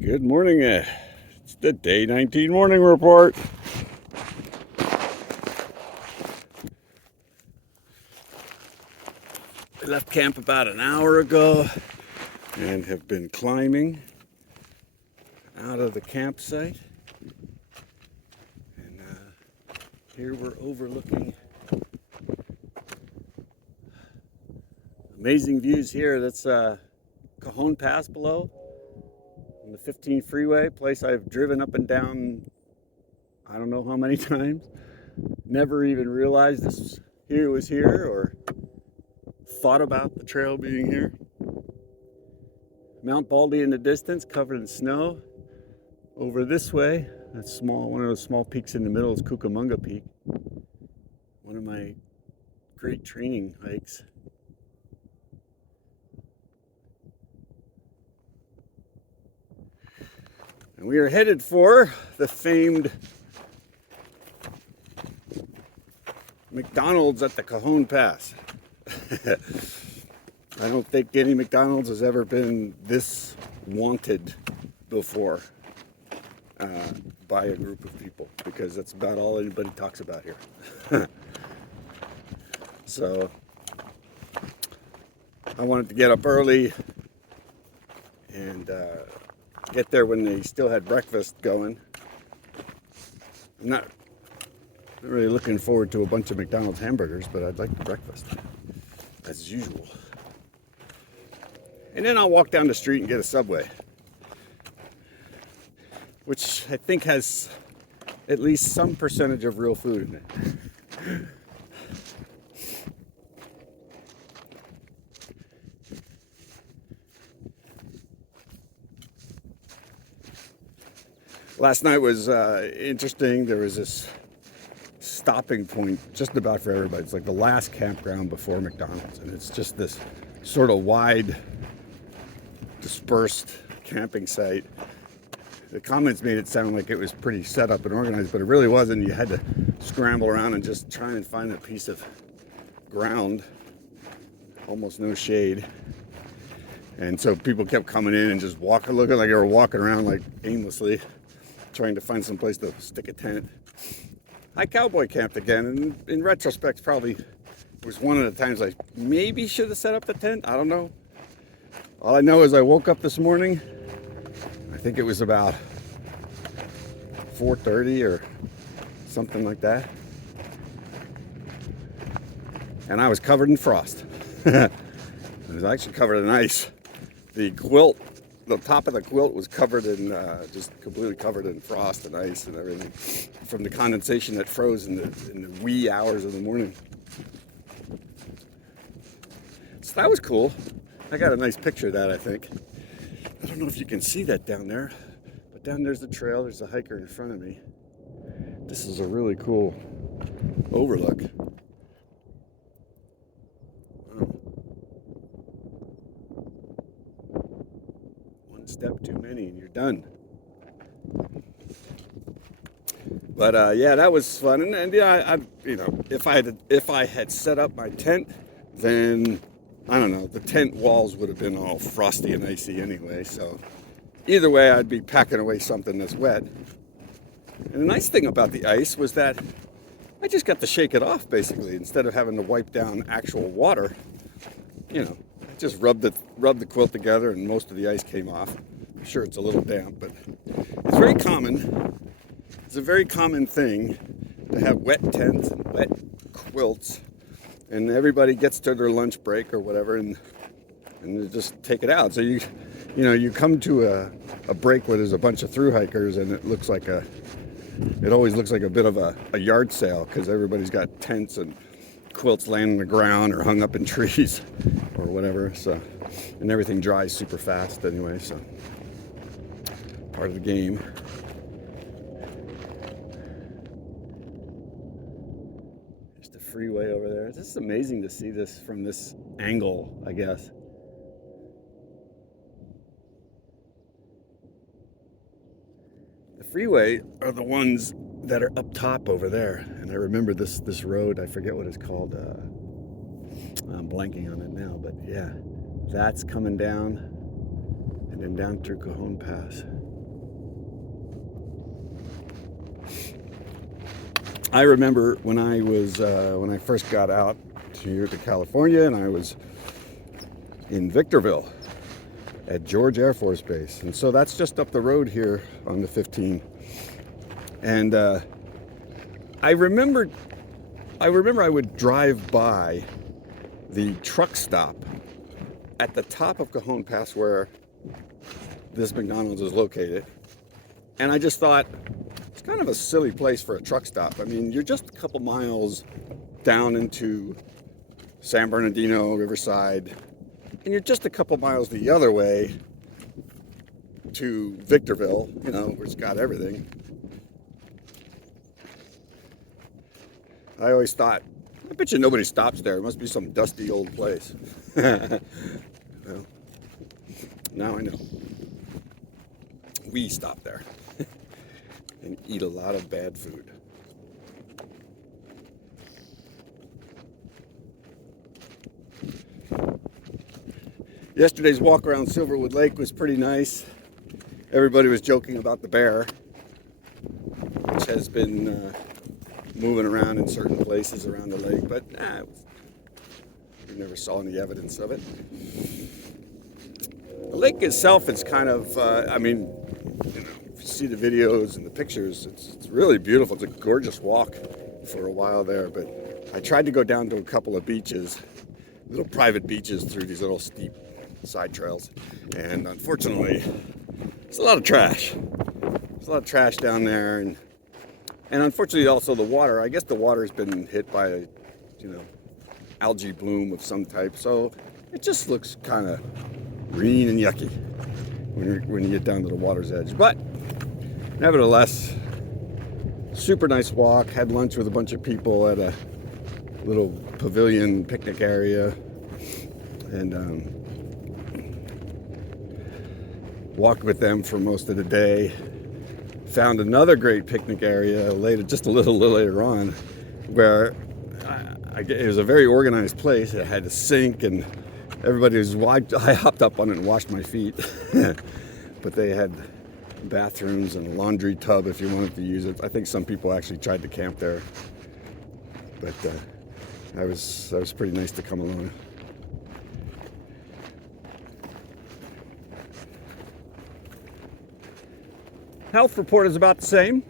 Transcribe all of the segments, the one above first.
Good morning. It's the day 19 morning report. I left camp about an hour ago and have been climbing out of the campsite. And here we're overlooking amazing views here. That's Cajon Pass below on the 15 freeway, place I've driven up and down I don't know how many times. Never even realized this here was here or thought about the trail being here. Mount Baldy in the distance, covered in snow. Over this way, that small, one of those small peaks in the middle is Cucamonga Peak. One of my great training hikes. And we are headed for the famed McDonald's at the Cajon Pass. I don't think any McDonald's has ever been this wanted before by a group of people, because that's about all anybody talks about here. So I wanted to get up early and get there when they still had breakfast going. I'm not really looking forward to a bunch of McDonald's hamburgers, but I'd like the breakfast as usual. And then I'll walk down the street and get a Subway, which I think has at least some percentage of real food in it. Last night was interesting. There was this stopping point just about for everybody. It's like the last campground before McDonald's, and it's just this sort of wide, dispersed camping site. The comments made it sound like it was pretty set up and organized, but it really wasn't. You had to scramble around and just try and find a piece of ground, almost no shade. And so people kept coming in and just walking, looking like they were walking around like aimlessly, trying to find some place to stick a tent. I cowboy camped again, and in retrospect, probably was one of the times I maybe should have set up the tent. I don't know. All I know is I woke up this morning, I think it was about 4:30 or something like that, and I was covered in frost. It was actually covered in ice. The quilt, the top of the quilt was covered in, just completely covered in frost and ice and everything from the condensation that froze in the wee hours of the morning. So that was cool. I got a nice picture of that, I think. I don't know if you can see that down there, but down there's the trail. There's a hiker in front of me. This is a really cool overlook. Step too many and you're done. But yeah, that was fun. And yeah, you know, if I had set up my tent, then I don't know, the tent walls would have been all frosty and icy anyway. So either way, I'd be packing away something that's wet. And the nice thing about the ice was that I just got to shake it off basically, instead of having to wipe down actual water. You know, just rubbed the quilt together and most of the ice came off. I'm sure it's a little damp, but it's very common. It's a very common thing to have wet tents and wet quilts, and everybody gets to their lunch break or whatever, and they just take it out. So you you come to a break where there's a bunch of thru hikers, and it always looks like a bit of a yard sale, because everybody's got tents and quilts laying on the ground or hung up in trees or whatever. So, and everything dries super fast anyway, so part of the game. There's the freeway over there. It's just amazing to see this from this angle, I guess. The freeway are the ones that are up top over there, and I remember this road. I forget what it's called. I'm blanking on it now, but yeah, that's coming down and then down through Cajon Pass. I remember when I first got out here to California, and I was in Victorville at George Air Force Base, and so that's just up the road here on the 15. And I remember I would drive by the truck stop at the top of Cajon Pass where this McDonald's is located, and I just thought, it's kind of a silly place for a truck stop. I mean, you're just a couple miles down into San Bernardino, Riverside, and you're just a couple miles the other way to Victorville, you know, where it's got everything. I always thought, I bet you nobody stops there. It must be some dusty old place. Well, now I know. We stop there and eat a lot of bad food. Yesterday's walk around Silverwood Lake was pretty nice. Everybody was joking about the bear, which has been moving around in certain places around the lake, but we never saw any evidence of it. The lake itself is kind of, I mean, you know, if you see the videos and the pictures, it's really beautiful. It's a gorgeous walk for a while there, but I tried to go down to a couple of beaches, little private beaches through these little steep side trails, and unfortunately, there's a lot of trash. There's a lot of trash down there, and unfortunately also the water. I guess the water's been hit by a, you know, algae bloom of some type, so it just looks kind of green and yucky when you get down to the water's edge. But nevertheless, super nice walk. Had lunch with a bunch of people at a little pavilion picnic area, and walked with them for most of the day. Found another great picnic area later, just a little later on, where it was a very organized place. It had a sink, and everybody was wide. I hopped up on it and washed my feet. But they had bathrooms and a laundry tub if you wanted to use it. I think some people actually tried to camp there, but that was pretty nice to come along. Health report is about the same.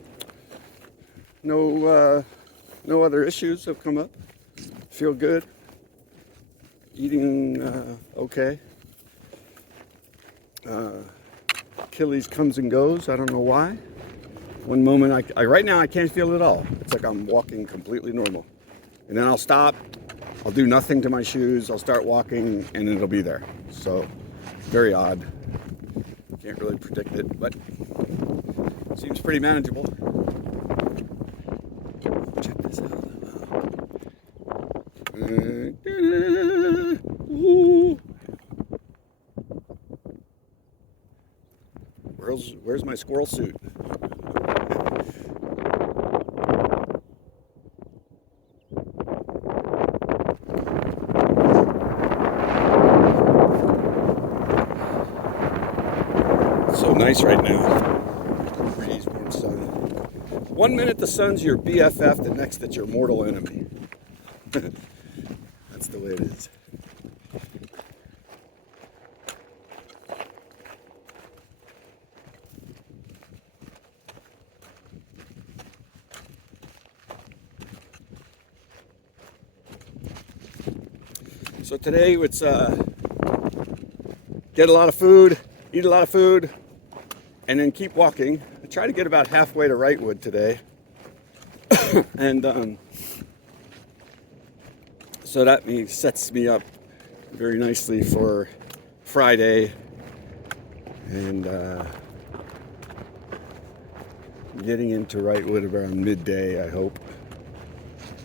No other issues have come up. Feel good. Eating okay. Achilles comes and goes. I don't know why. One moment, right now I can't feel it at all. It's like I'm walking completely normal. And then I'll stop. I'll do nothing to my shoes. I'll start walking, and it'll be there. So, very odd. Can't really predict it, but seems pretty manageable. Check this out. Where's my squirrel suit? It's so nice right now. Breeze, warm sun. 1 minute the sun's your BFF, the next it's your mortal enemy. That's the way it is. So today it's get a lot of food, eat a lot of food, and then keep walking. I try to get about halfway to Wrightwood today. And so that sets me up very nicely for Friday, and getting into Wrightwood around midday, I hope.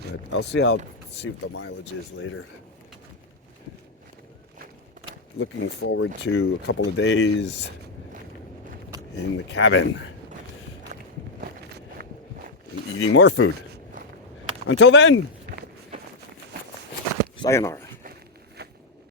But I'll see what the mileage is later. Looking forward to a couple of days in the cabin and eating more food. Until then, sayonara.